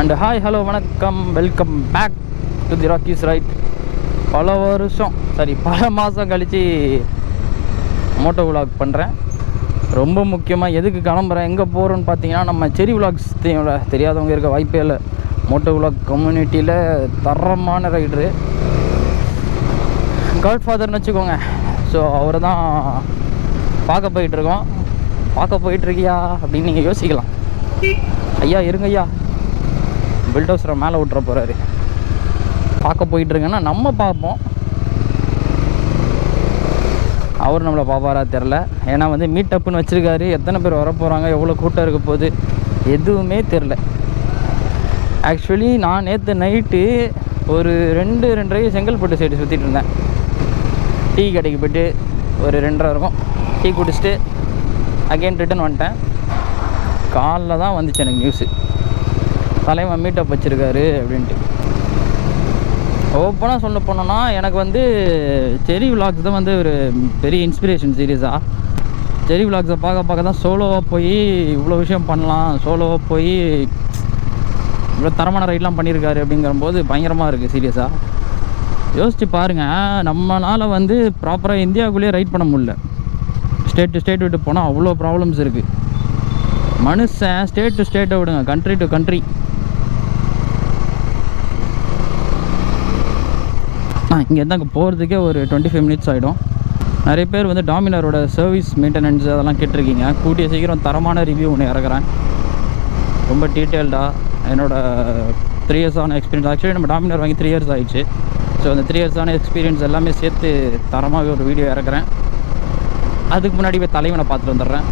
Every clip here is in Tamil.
அண்ட் ஹாய் ஹலோ வணக்கம், welcome back to the Rockies right. பல மாதம் கழித்து மோட்டோ விலாக் பண்ணுறேன். ரொம்ப முக்கியமாக எதுக்கு கிளம்புறேன், எங்கே போகிறோன்னு பார்த்தீங்கன்னா, நம்ம செரி விலாக்ஸ் தெரியாதவங்க இருக்க வாய்ப்பே இல்லை. மோட்டோ விலாக் கம்யூனிட்டியில் தரமான ரைடரு, காட்ஃபாதர்னு வச்சுக்கோங்க. ஸோ அவரை தான் பார்க்க போயிட்டுருக்கோம். பார்க்க போயிட்டுருக்கியா அப்படின்னு நீங்கள் யோசிக்கலாம். ஐயா இருங்க ஐயா, பில்டோஸரை மேலே விட்டுற போகிறாரு. பார்க்க போயிட்டுருங்கன்னா நம்ம பார்ப்போம், அவர் நம்மளை பார்ப்பாரா தெரில. ஏன்னா வந்து மீட்டப்புன்னு வச்சுருக்காரு. எத்தனை பேர் வர போகிறாங்க, எவ்வளோ கூட்டம் இருக்க போகுது எதுவுமே தெரில. ஆக்சுவலி நான் நேற்று நைட்டு ஒரு 2:30 செங்கல்பட்டு சைடு சுற்றிட்டு இருந்தேன். டீ கடைக்கு போய்ட்டு ஒரு 2:30 இருக்கும். டீ குடிச்சிட்டு அகெயின் ரிட்டன் வந்துட்டேன். காலைல தான் வந்துச்சு எனக்கு நியூஸு, தலைவன் மீட்டப் வச்சுருக்காரு அப்படின்ட்டு. ஓப்பனாக சொல்ல போனோன்னா, எனக்கு வந்து செரி விலாக்ஸ் தான் வந்து ஒரு பெரிய இன்ஸ்பிரேஷன் சீரியஸாக. செரி விலாக்ஸை பார்க்க தான் சோலோவாக போய் இவ்வளோ விஷயம் பண்ணலாம், சோலோவாக போய் இவ்வளோ தரமான ரைட்லாம் பண்ணியிருக்காரு அப்படிங்கிறபோது பயங்கரமாக இருக்குது சீரியஸாக. யோசித்து பாருங்கள், நம்மளால் வந்து ப்ராப்பராக இந்தியாவுக்குள்ளேயே ரைட் பண்ண முடியல. ஸ்டேட் டு ஸ்டேட் விட்டு போனால் அவ்வளோ ப்ராப்ளம்ஸ் இருக்குது. மனுஷன் ஸ்டேட் டு ஸ்டேட்டை விடுங்க, கண்ட்ரி டு கண்ட்ரி. இங்கேருந்து அங்கே போகிறதுக்கே ஒரு 25 மினிட்ஸ் ஆகிடும். நிறைய பேர் வந்து டாமினாரோட சர்வீஸ் மெயின்டெனன்ஸ் அதெல்லாம் கேட்டிருக்கீங்க. கூடிய சீக்கிரம் தரமான ரிவ்யூ ஒன்று இறக்குறேன், ரொம்ப டீட்டெயில்டாக. என்னோடய 3 இயர்ஸான எக்ஸ்பீரியன்ஸ், ஆக்சுவலி நம்ம டாமினார் வாங்கி 3 இயர்ஸ் ஆகிடுச்சு. ஸோ அந்த 3 இயர்ஸான எக்ஸ்பீரியன்ஸ் எல்லாமே சேர்த்து தரமாக ஒரு வீடியோ இறக்குறேன். அதுக்கு முன்னாடி போய் தலைவனை பார்த்துட்டு வந்துடுறேன்.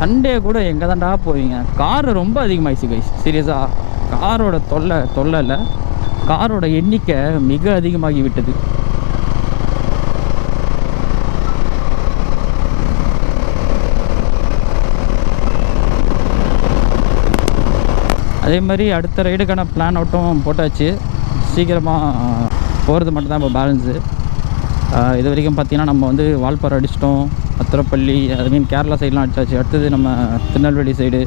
சண்டே கூட எங்கே தாண்டா போவீங்க? கார் ரொம்ப அதிகமாகிடுச்சு கைஸ், சீரியஸாக. காரோட தொல்லை இல்லை, காரோட எண்ணிக்கை மிக அதிகமாகி விட்டது. அதே மாதிரி அடுத்த ரைடுக்கான பிளான் அவுட்டும் போட்டாச்சு. சீக்கிரமாக போகிறது மட்டும்தான் இப்போ பேலன்ஸு. இது வரைக்கும் பார்த்திங்கன்னா நம்ம வந்து வால்பாறை அடிச்சிட்டோம், அத்திரப்பள்ளி, அது மீன் கேரளா சைட்லாம் அடிச்சாச்சு. அடுத்தது நம்ம திருநெல்வேலி சைடு,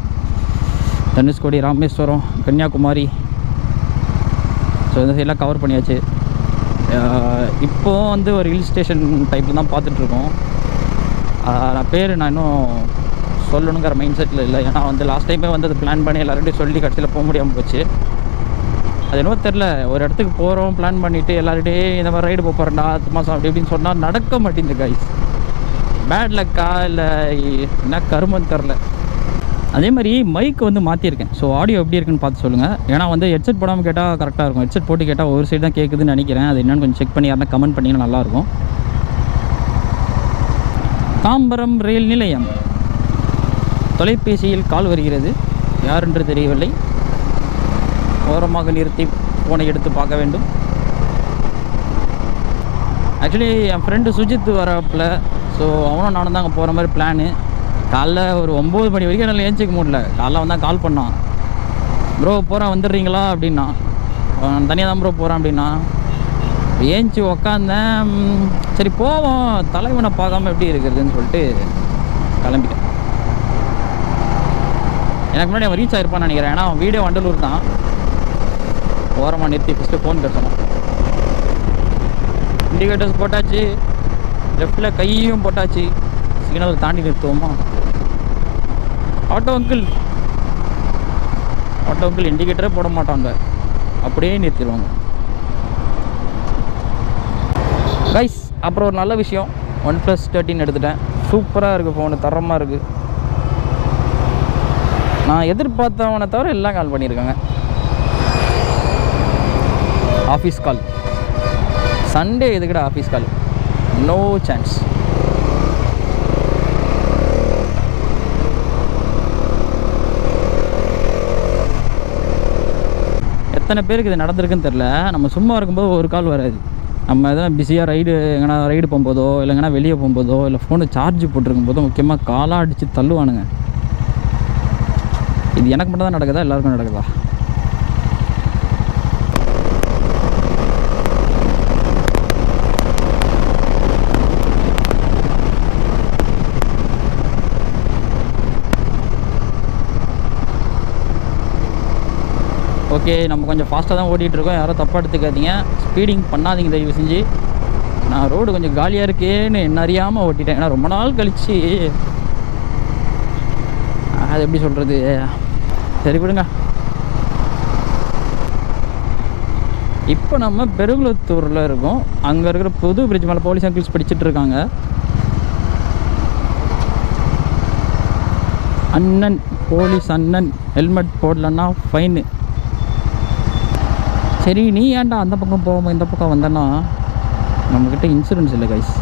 தனுஷ்கோடி, ராமேஸ்வரம், கன்னியாகுமரி, ஸோ இந்த சைடெலாம் கவர் பண்ணியாச்சு. இப்போது வந்து ஒரு ஹில் ஸ்டேஷன் டைப்பில் தான் பார்த்துட்ருக்கோம். நான் இன்னும் சொல்லணுங்கிற மைண்ட் செட்டில் இல்லை. ஏன்னா வந்து லாஸ்ட் டைமே வந்து அதை பிளான் பண்ணி எல்லார்கிட்டையும் சொல்லி கடைசியில் போக முடியாமல் போச்சு. அது என்னவோ தெரில, ஒரு இடத்துக்கு போகிறோம் பிளான் பண்ணிவிட்டு எல்லார்கிட்டையே இந்த மாதிரி ரைடு போகிறேன்டா 10 மாதம் அப்படி இப்படின்னு சொன்னால் நடக்க மாட்டேங்குது கைஸ். பேட் லக்கா இல்லை என்ன கருமன்னு தெரில. அதே மாதிரி மைக் வந்து மாற்றிருக்கேன். ஸோ ஆடியோ எப்படி இருக்குன்னு பார்த்து சொல்லுங்கள். ஏன்னா வந்து ஹெட்செட் போடாமல் கேட்டால் கரெக்டாக இருக்கும். ஹெட்செட் போட்டு கேட்டால் ஒரு சைடு தான் கேட்குதுன்னு நினைக்கிறேன். அது என்னென்னு கொஞ்சம் செக் பண்ணி யாருன்னா கமெண்ட் பண்ணிங்கன்னா நல்லாயிருக்கும். தாம்பரம் ரயில் நிலையம். தொலைபேசியில் கால் வருகிறது, யார் என்று தெரியவில்லை. ஓரமாக நிறுத்தி ஃபோனை எடுத்து பார்க்க வேண்டும். ஆக்சுவலி என் ஃப்ரெண்டு சுஜித் வரப்பில், ஸோ அவனும் நானும் தான் அங்கே போகிற மாதிரி பிளானு. காலைல ஒரு 9 மணி வரைக்கும் என்னால் ஏஞ்சிக்க முடியல. காலைல வந்தால் கால் பண்ணான், ப்ரோ போகிறேன் வந்துடுறீங்களா அப்படின்னா. தனியாக தான் ப்ரோ போகிறேன் அப்படின்னா. ஏஞ்சி உக்காந்தேன், சரி போவோம், தலைவனை பார்க்காம எப்படி இருக்கிறதுன்னு சொல்லிட்டு கிளம்பிட்டேன். எனக்கு முன்னாடி அவன் ரீச் ஆகிருப்பான்னு நினைக்கிறேன். ஏன்னா அவன் வீடியோ வண்டலூர் தான். ஓரமாக நிறுத்தி ஃபஸ்ட்டு ஃபோன் பேசணும். இண்டிகேட்டர்ஸ் போட்டாச்சு, லெஃப்டில் கையும் போட்டாச்சு. சிக்னல் தாண்டி நிறுத்துவோமா? ஆட்டோ அங்கிள் இண்டிகேட்டரே போட மாட்டாங்க, அப்படியே நிறுத்திடுவாங்க கைஸ். அப்புறம் ஒரு நல்ல விஷயம், OnePlus 13 எடுத்துட்டேன். சூப்பராக இருக்குது ஃபோனு, தரமாக இருக்குது. நான் எதிர்பார்த்தவனை தவிர எல்லாம் கால் பண்ணியிருக்காங்க. ஆஃபீஸ் கால், சண்டே எதுக்கிட்ட ஆஃபீஸ் கால்? No chance. எத்தனை பேருக்கு இது நடந்திருக்குன்னு தெரில. நம்ம சும்மா இருக்கும்போது ஒரு கால் வராது. நம்ம எதனா பிஸியாக எங்கன்னா ரைடு போகும்போதோ இல்லை எங்கன்னா வெளியே போகும்போதோ இல்லை ஃபோனு சார்ஜ் போட்டிருக்கும் போதோ முக்கியமாக காலாக அடித்து தள்ளுவானுங்க. இது எனக்கு மட்டும் தான் நடக்குதா, எல்லாருக்கும் நடக்குதா? ஓகே, நம்ம கொஞ்சம் ஃபாஸ்ட்டாக தான் ஓட்டிகிட்ருக்கோம், யாரும் தப்பாக எடுத்துக்காதீங்க. ஸ்பீடிங் பண்ணாதீங்க தயவு செஞ்சு. நான் ரோடு கொஞ்சம் காலியாக இருக்கேன்னு என்ன அறியாமல் ஓட்டிட்டேன். ஏன்னா ரொம்ப நாள் கழித்து அது எப்படி சொல்கிறது, சரி விடுங்க. இப்போ நம்ம பெருங்குளத்தூரில் இருக்கோம். அங்கே இருக்கிற புது பிரிட்ஜ் மேலே போலீஸ் அங்கிள்ஸ் படிச்சுட்டு இருக்காங்க. அண்ணன், போலீஸ் அண்ணன் ஹெல்மெட் போடலன்னா ஃபைனு. சரி, நீ ஏன்டா அந்த பக்கம் போகாமல் இந்த பக்கம் வந்தேன்னா நம்மக்கிட்ட இன்சூரன்ஸ் இல்லை கைஸ்.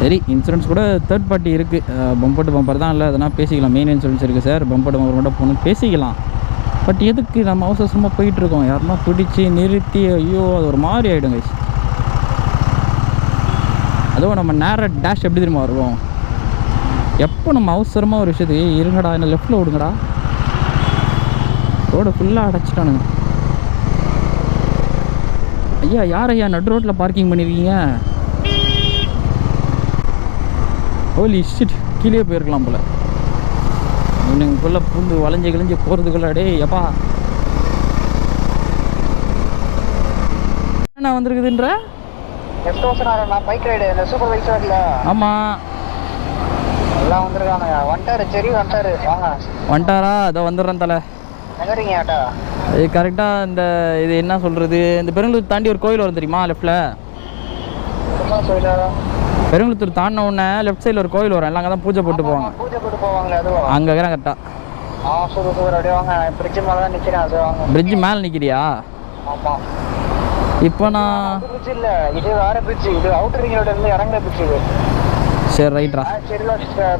சரி, இன்சூரன்ஸ் கூட தேர்ட் பார்ட்டி இருக்குது. பம்பர் டு பம்பர் தான் இல்லை, அதனால் பேசிக்கலாம். மெயின் இன்சூரன்ஸ் இருக்குது சார், பம்பர் டு பம்பர் மட்டும் போகணும் பேசிக்கலாம். பட் எதுக்கு நம்ம அவசரமாக போயிட்டுருக்கோம்? யாருன்னா பிடிச்சி நிறுத்தி ஐயோ அது ஒரு மாதிரி ஆகிடும் கைஸ். அதுவும் நம்ம நேராக டேஷ் எப்படி தெரியுமா வருவோம்? எப்போ நம்ம அவசரமாக ஒரு விஷயத்துக்கு இருங்கடா என்ன லெஃப்ட்டில் விடுங்கடா, ரோடை ஃபுல்லாக அடைச்சிட்டானுங்க. ஐயா யார் ஐயா நடு ரோட்டில் பார்க்கிங் பண்ணியிருக்கீங்க? ஹோலி ஷிட், கீழே போயிருக்கலாம் போல். இவனுக்குள்ளே பூந்து வளைஞ்சி கிழிஞ்சி போகிறதுக்குள்ள டே எப்பா என்ன வந்திருக்குதுன்ற பைக் ரைடு சூப்பர்வைசர் இல்லை? ஆமாம், எல்லாம் வந்துருக்காங்க. வந்துட்டாரு, சரி வந்துட்டாரு, வாங்க. வந்துட்டாரா? அதை வந்துடுறேன் தலை. எங்கறீங்க ஆட்டா? இது கரெக்டாக இந்த இது என்ன சொல்கிறது, இந்த பெருங்குளத்தூர் தாண்டி ஒரு கோயில் வரும் தெரியுமா லெஃப்ட்டில்? பெருங்குளத்தூர் தாண்டின உடனே லெஃப்ட் சைடில் ஒரு கோயில் வரும், எல்லாம் அங்கே தான் பூஜை போட்டு போவாங்க. பூஜை போட்டு போவாங்களே அதுவா? அங்கே இருக்கிறேன் கரெக்டாக. சூப்பர் சூப்பர், அப்படியே வாங்க. பிரிட்ஜ் மேலே தான் நிற்கிறேன், அது வாங்க. பிரிட்ஜ் மேலே நிற்கிறியா? ஆமாம். இப்போ நான் பிரிட்ஜ் இல்லை, இது வேற பிரிட்ஜ். இது அவுட்டர் ரிங் ரோட்ல இருந்து இறங்குற பிரிட்ஜ் இது. சரி ரைட்ரா, சரி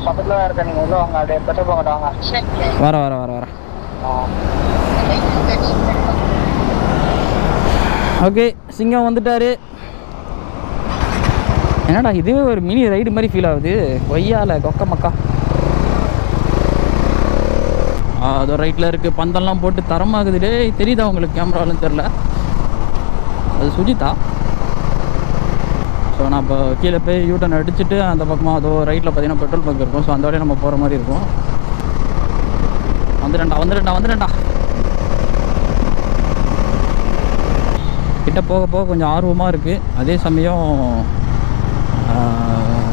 பக்கத்தில் தான் இருக்கேன். நீங்கள் உள்ள வாங்க, அப்படியே பெட்ரோல் போங்க வாங்க. வரேன். ஓகே, சிங்கம் வந்துட்டாரு. என்னடா இதுவே ஒரு மினி ரைடு மாதிரி ஃபீல் ஆகுது. ஒய்யால கொக்க மக்கா. அதோ ரைட்டில் இருக்குது, பந்தெல்லாம் போட்டு தரமாகுது. டே தெரியுதா உங்களுக்கு? கேமராலும் தெரில. அது சுஜிதா. ஸோ நான் இப்போ கீழே போய் யூட்டன் அடிச்சுட்டு அந்த பக்கமாக அதோ ரைட்டில் பார்த்தீங்கன்னா பெட்ரோல் பங்க் இருக்கும். ஸோ அந்த வழியாக நம்ம போகிற மாதிரி இருக்கும். வந்துட்டேன்டா. கிட்ட போக போக கொஞ்சம் ஆர்வமாக இருக்குது. அதே சமயம்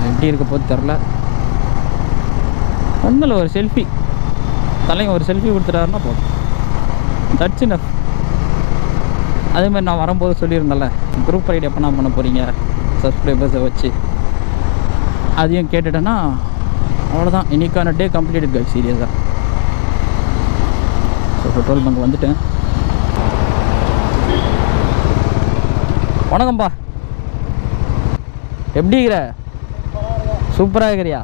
எப்படி இருக்க போது தெரில. ஒன்றில் ஒரு செல்ஃபி, தலைங்க ஒரு செல்ஃபி கொடுத்துட்டாருன்னா போதும், தட்ஸ் இனஃப். அதேமாதிரி நான் வரும்போது சொல்லியிருந்தேன்ல, குரூப் ரைடு எப்போ நான் பண்ண போகிறீங்க சப்ஸ்கிரைபர்ஸை வச்சு, அதையும் கேட்டுட்டேன்னா அவ்வளோதான். இன்னைக்கான டே கம்ப்ளீட்டட் கைஸ், சீரியஸாக. ஸோ பெட்ரோல் பங்க் வந்துட்டேன். வணக்கம்ப்பா, எப்படி இருக்கிற? சூப்பராக இருக்கிறியா?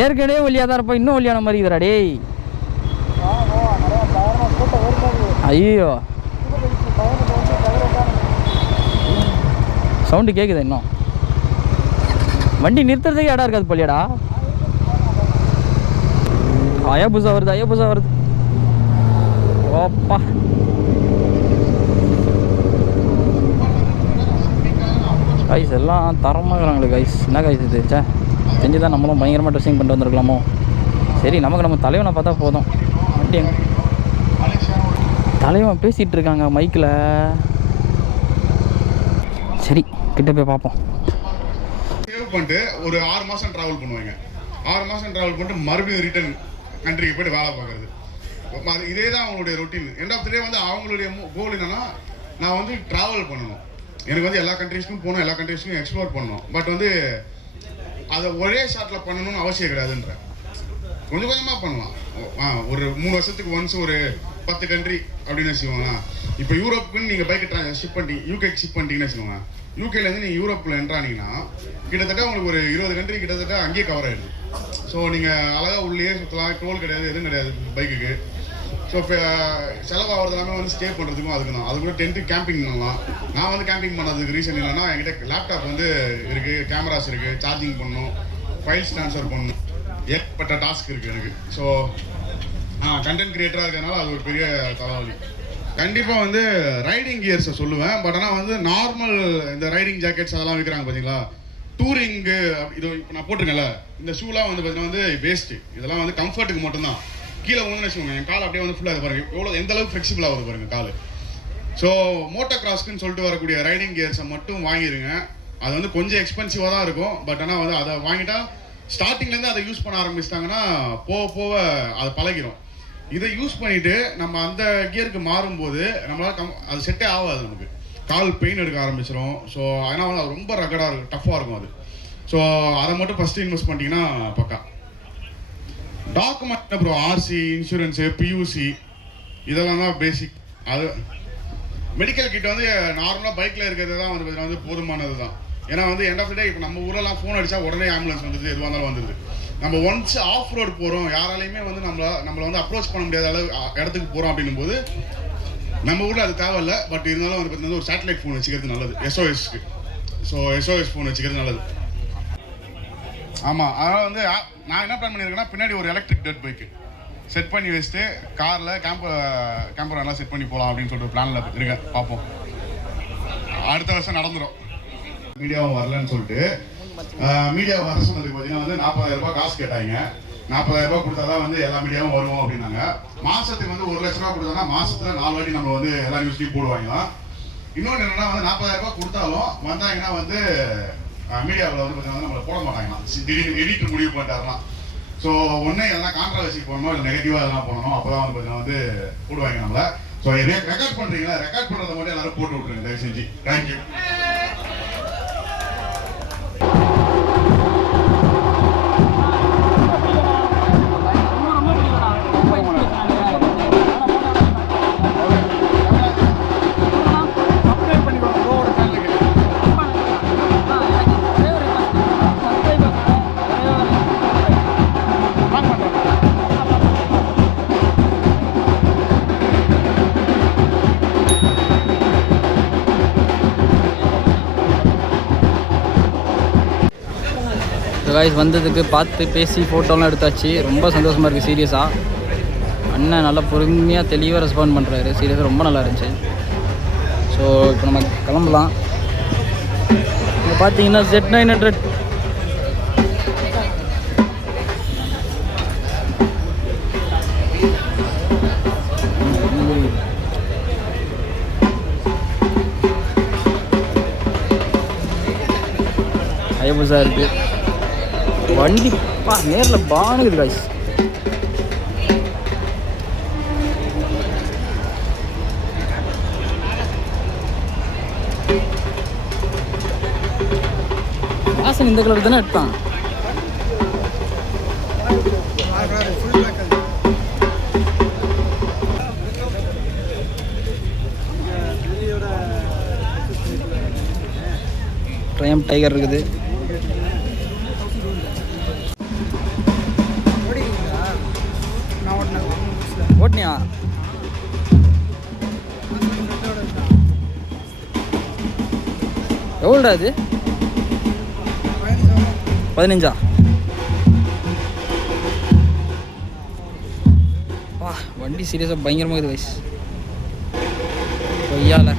ஏற்கனவே ஒல்லியாக தான் இருப்போம், இன்னும் ஒல்லியான மாதிரி இருக்கிறா டேய். ஐயோ சவுண்டு கேட்குது. இன்னும் வண்டி நிறுத்துறதுக்கே இடம் இருக்காது போலியாடா. அயபுசா வருது. ஓப்பா, கைஸ் எல்லாம் தரமாக இருக்கிறாங்களே கைஸ். என்ன கைஸ் இது? செஞ்சு தான் நம்மளும் பயங்கரமாக ட்ரெஸ்ஸிங் பண்ணிட்டு வந்துருக்கலாமோ. சரி, நமக்கு நம்ம தலைவனை பார்த்தா போதும். வண்டி தலைவன் பேசிகிட்டு இருக்காங்க மைக்கில். சரி, கிட்ட போய் பார்ப்போம். சேவ் பண்ணிட்டு ஒரு 6 மாதம் ட்ராவல் பண்ணுவாங்க. 6 மாதம் ட்ராவல் பண்ணிட்டு மறுபடியும் ரிட்டர்ன் கண்ட்ரிக்கு போய்ட்டு வேலை பார்க்குறது. இதே தான் அவங்களுடைய ரொட்டீன். எண்ட் ஆஃப் த டே வந்து அவங்களுடைய கோல் என்னென்னா, நான் வந்து ட்ராவல் பண்ணணும், எனக்கு வந்து எல்லா கண்ட்ரீஸ்க்கும் போகணும், எல்லா கண்ட்ரீஸ்க்கும் எக்ஸ்ப்ளோர் பண்ணணும். பட் வந்து அதை ஒரே ஷாட்டில் பண்ணணும்னு அவசியம் கிடையாதுன்ற. கொஞ்சம் கொஞ்சமாக பண்ணலாம். ஒரு 3 வருஷத்துக்கு ஒன்ஸ் ஒரு 10 கண்ட்ரி அப்படின்னு வச்சுக்கோங்களா. இப்போ யூரோப்புக்குன்னு நீங்கள் பைக்கை ஷிப் பண்ணிட்டீங்க, யூகேக்கு ஷிப் பண்ணிட்டீங்கன்னு வச்சுக்கோங்க. யூகேலேருந்து நீங்கள் யூரோப்பில் என்ட்ரானீங்கன்னா கிட்டத்தட்ட உங்களுக்கு ஒரு 20 கண்ட்ரி கிட்டத்தட்ட அங்கேயே கவர் ஆகிடுது. ஸோ நீங்கள் அழகாக உள்ளே சுற்றலாம், டோல் கிடையாது, எதுவும் கிடையாது பைக்குக்கு. ஸோ இப்போ செலவாகிறது எல்லாமே வந்து ஸ்டே பண்ணுறதுக்கும் அதுக்கு தான். அது கூட டென்ட்டு கேம்பிங் பண்ணலாம். நான் வந்து கேம்பிங் பண்ணதுக்கு ரீசன் என்னென்னா, என்கிட்ட லேப்டாப் வந்து இருக்குது, கேமராஸ் இருக்குது, சார்ஜிங் பண்ணணும், ஃபைல்ஸ் ட்ரான்ஸ்ஃபர் பண்ணணும், ஏற்பட்ட டாஸ்க் இருக்குது எனக்கு. ஸோ கண்டென்ட் கிரியேட்டராக இருக்கிறதுனால அது ஒரு பெரிய தலைவலி. கண்டிப்பாக வந்து ரைடிங் கியர்ஸை சொல்லுவேன். பட் ஆனால் வந்து நார்மல் இந்த ரைடிங் ஜாக்கெட்ஸ் அதெல்லாம் விற்கிறாங்க பார்த்தீங்களா, டூரிங்கு இது இப்போ நான் போட்டிருக்கேன்ல, இந்த ஷூலாம் வந்து பார்த்தீங்கன்னா வந்து வேஸ்ட்டு. இதெல்லாம் வந்து கம்ஃபர்ட்டுக்கு மட்டும்தான். கீழே வந்து வச்சுக்கோங்க, என் கால் அப்படியே வந்து ஃபுல்லாக இது பாருங்க எவ்வளோ எந்த அளவுக்கு ஃப்ளெக்சிபிளாக வருது பாருங்க கால். ஸோ மோட்டோ கிராஸ்க்குன்னு சொல்லிட்டு வரக்கூடிய ரைடிங் கியர்ஸை மட்டும் வாங்கிடுங்க. அது வந்து கொஞ்சம் எக்ஸ்பென்சிவாக தான் இருக்கும். பட் ஆனால் வந்து அதை வாங்கிட்டா ஸ்டார்டிங்லேருந்து அதை யூஸ் பண்ண ஆரம்பிச்சிட்டாங்கன்னா போக போக அது பழகிடும். இதை யூஸ் பண்ணிவிட்டு நம்ம அந்த கியருக்கு மாறும்போது நம்மளால் அது செட்டே ஆகாது, நமக்கு கால் பெயின் எடுக்க ஆரம்பிச்சிடும். ஸோ அதனால் வந்து அது ரொம்ப ரகடாக இருக்கும், டஃப்பாக இருக்கும் அது. ஸோ அதை மட்டும் ஃபஸ்ட்டு இன்வெஸ்ட் பண்ணிட்டீங்கன்னா பக்கா. Document bro, RC, insurance, PUC இதெல்லாம் தான் பேசிக். அது மெடிக்கல் கிட் வந்து நார்மலாக பைக்கில் இருக்கிறது தான் வந்து பார்த்தீங்கன்னா வந்து போதுமானது தான். ஏன்னா வந்து எண்ட் ஆஃப் த டே இப்போ நம்ம ஊரெல்லாம் ஃபோன் அடித்தா உடனே ஆம்புலன்ஸ் வந்துடுது, எதுவாக இருந்தாலும் வந்துடுது. நம்ம ஒன்ஸ் ஆஃப் ரோடு போகிறோம், யாராலையுமே வந்து நம்மளை வந்து அப்ரோச் பண்ண முடியாத அளவு இடத்துக்கு போகிறோம் அப்படின்னும் போது நம்ம ஊரில் அது தேவையில்லை. பட் இருந்தாலும் வந்து பார்த்தீங்கன்னா ஒரு சேட்டலைட் ஃபோன் வச்சுக்கிறது நல்லது, SOSக்கு. ஸோ SOS ஃபோன் வச்சுக்கிறது நல்லது. ஆமாம், அதனால் வந்து நான் என்ன பிளான் பண்ணியிருக்கேன்னா, பின்னாடி ஒரு எலக்ட்ரிக் டர்ட் பைக்கு செட் பண்ணி வச்சுட்டு காரில் கேம்பர் நல்லா செட் பண்ணி போகலாம் அப்படின்னு சொல்லிட்டு பிளானில் இருக்கேன். பார்ப்போம், அடுத்த வருஷம் நடந்துடும். மீடியாவும் வரலன்னு சொல்லிட்டு மீடியா வர சொன்னதுக்கு பார்த்தீங்கன்னா வந்து 40,000 ரூபாய் காசு கேட்டாங்க. 40,000 ரூபாய் கொடுத்தா தான் வந்து எல்லா மீடியாவும் வருவோம் அப்படின்னாங்க. மாதத்துக்கு வந்து 1 லட்ச ரூபா கொடுத்தோன்னா மாதத்தில் 4 வாட்டி நம்ம வந்து எல்லா நியூஸ்லையும் போடுவாங்க. இன்னொன்று என்னென்னா வந்து 40,000 ரூபாய் கொடுத்தாலும் வந்தாங்கன்னா வந்து மீடியாவில் வந்து பார்த்தீங்கன்னா நம்மளை போட மாட்டாங்களாம். திடீர்னு எடிட்டர் முடிவு பண்ணிட்டாருனா. ஸோ ஒன்றே எதனா கான்ட்ரவர்சி போடணும், இல்லை நெகட்டிவாக எதனா பண்ணணும், அப்போ தான் வந்து பார்த்தீங்கன்னா வந்து போடுவாங்க நம்மளை. ஸோ ரெக்கார்ட் பண்ணுறீங்களா, ரெக்கார்ட் பண்ணுறதை மட்டும் எல்லாரும் போட்டு விட்ருங்க தயவு செஞ்சு. தேங்க்யூ. காய்ஸ் வந்ததுக்கு பார்த்து பேசி ஃபோட்டோலாம் எடுத்தாச்சு. ரொம்ப சந்தோஷமாக இருக்குது. சீரியஸாக அண்ணன் நல்லா பொறுமையாக தெளிவாக ரெஸ்பாண்ட் பண்ணுறாரு. சீரியஸாக ரொம்ப நல்லா இருந்துச்சு. ஸோ இப்போ நம்ம கிளம்பலாம். இப்போ பார்த்தீங்கன்னா Z900 ஹயபுசா இருக்குது. வண்டி நேரில் பானுக்குது காய்ஸ். வாசன் இந்த கலர் தானே எடுத்தான். ட்ரையம் டைகர் இருக்குது. ஓட்டினியா? எவ்வளோடா இது? 15. வா, வண்டி சீரியஸாக பயங்கரமாக இது வயசு கொய்யால.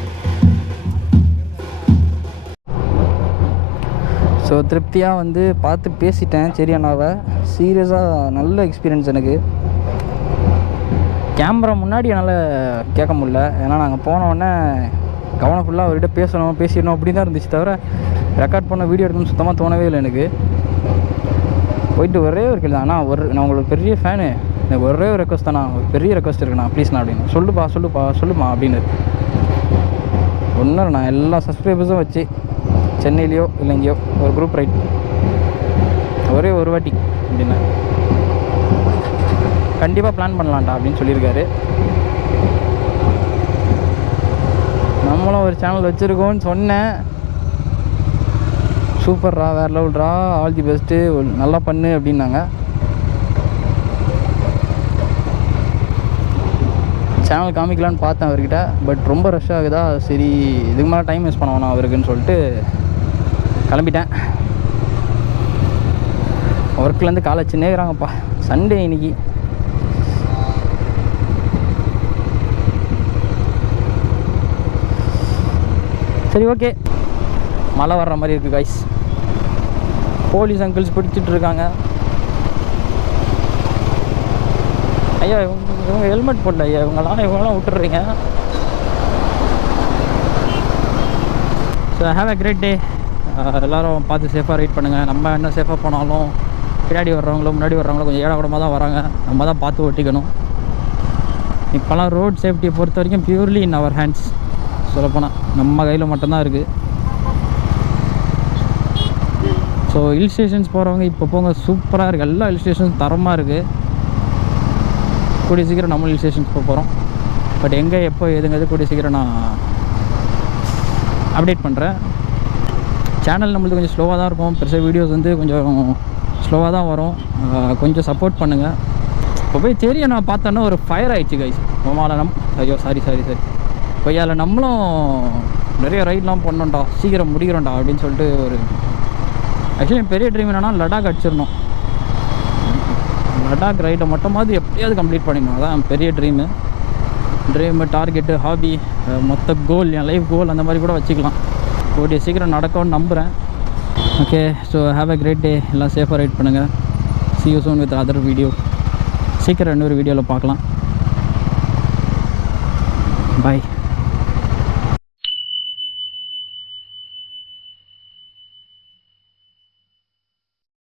ஸோ திருப்தியாக வந்து பார்த்து பேசிட்டேன் சரி அண்ணாவை. சீரியஸாக நல்ல எக்ஸ்பீரியன்ஸ் எனக்கு. கேமரா முன்னாடி என்னால் கேட்க முடியல. ஏன்னா நாங்கள் போனோடனே கவனம் ஃபுல்லாக அவர்கிட்ட பேசிடணும் அப்படி தான் இருந்துச்சு. தவிர ரெக்கார்ட் பண்ண வீடியோ எடுக்கணும்னு சுத்தமாக தோணவே இல்லை எனக்கு. போயிட்டு ஒரே ஒரு கேள்வி தான், ஆனால் நான் உங்களுக்கு பெரிய ஃபேனு, எனக்கு ஒரே ஒரு ரெக்வஸ்ட் தானா, ஒரு பெரிய ரெக்வஸ்ட் இருக்குண்ணா ப்ளீஸ்ண்ணா அப்படின்னு. சொல்லுமா அப்படின்னு. ஒன்றும் நான் எல்லா சப்ஸ்கிரைபர்ஸும் வச்சு சென்னையிலையோ இல்லை எங்கேயோ ஒரு குரூப் ரைட் ஒரே ஒரு வாட்டி அப்படின்னா கண்டிப்பாக பிளான் பண்ணலான்டா அப்படின்னு சொல்லியிருக்காரு. நம்மளும் ஒரு சேனல் வச்சுருக்கோன்னு சொன்னேன். சூப்பர்ரா, வேறு லெவல்ரா, ஆல் தி பெஸ்ட்டு, நல்லா பண்ணு அப்படின்னாங்க. சேனல் காமிக்கலான்னு பார்த்தேன் அவர்கிட்ட. பட் ரொம்ப ரஷ் ஆகுதா, சரி இதுக்கு மேலே டைம் வேஸ்ட் பண்ண வேணாம் அவருக்குன்னு சொல்லிட்டு கிளம்பிட்டேன். ஒர்க்லேருந்து காலை சின்னேங்கிறாங்கப்பா. சண்டே இன்னைக்கு. சரி ஓகே, மழை வர்ற மாதிரி இருக்குது காய்ஸ். போலீஸ் அங்கிள்ஸ் பிடிச்சிட்டு இருக்காங்க. ஐயா இவங்க ஹெல்மெட் போடல ஐயா, இவங்கெல்லாம் விட்டுறீங்க. So have a great day. எல்லோரும் பார்த்து சேஃபாக ரைட் பண்ணுங்கள். நம்ம என்ன சேஃபாக போனாலும் பின்னாடி வர்றவங்களும் முன்னாடி வர்றவங்களும் கொஞ்சம் ஏடாக்கூடமாக தான் வராங்க. நம்ம தான் பார்த்து ஓட்டிக்கணும். இப்போலாம் ரோட் சேஃப்டியை பொறுத்த வரைக்கும் பியூர்லி இன் அவர் ஹேண்ட்ஸ். சொல்லப்போனால் நம்ம கையில் மட்டும்தான் இருக்குது. ஸோ ஹில் ஸ்டேஷன்ஸ் போகிறவங்க இப்போ போங்க, சூப்பராக இருக்குது. எல்லா ஹில் ஸ்டேஷன்ஸ் தரமாக இருக்குது. கூடிய சீக்கிரம் நம்ம ஹில் ஸ்டேஷன்ஸ் போகிறோம். பட் எங்கே எப்போ எதுங்கிறது கூடிய சீக்கிரம் நான் அப்டேட் பண்ணுறேன். சேனல் நம்மளுக்கு கொஞ்சம் ஸ்லோவாக தான் இருக்கும். பெருசாக வீடியோஸ் வந்து கொஞ்சம் ஸ்லோவாக தான் வரும். கொஞ்சம் சப்போர்ட் பண்ணுங்கள். இப்போ போய் தெரியும் நான் பார்த்தோன்னா ஒரு ஃபயர் ஆகிடுச்சு கைஸ். ஐயோ சாரி கொய்யாவில் நம்மளும் நிறைய ரைட்லாம் பண்ணோம்டா, சீக்கிரம் முடிக்கிறோம்டா அப்படின்னு சொல்லிட்டு ஒரு ஆக்சுவலி பெரிய ட்ரீம் என்னென்னா லடாக் அடிச்சிடணும். லடாக் ரைடை மட்டுமாவது எப்படியாவது கம்ப்ளீட் பண்ணிடணும். அதான் பெரிய ட்ரீமு, டார்கெட்டு, ஹாபி, மொத்த கோல், என் லைஃப் கோல் அந்த மாதிரி கூட வச்சுக்கலாம். கூடிய சீக்கிரம் நடக்கும்னு நம்புகிறேன். Okay, so have a great day. எல்லாம் சேஃபாக ரைட் பண்ணுங்கள். see you soon with other video. சீக்கிரம் இன்னொரு வீடியோவில் பார்க்கலாம். பாய்.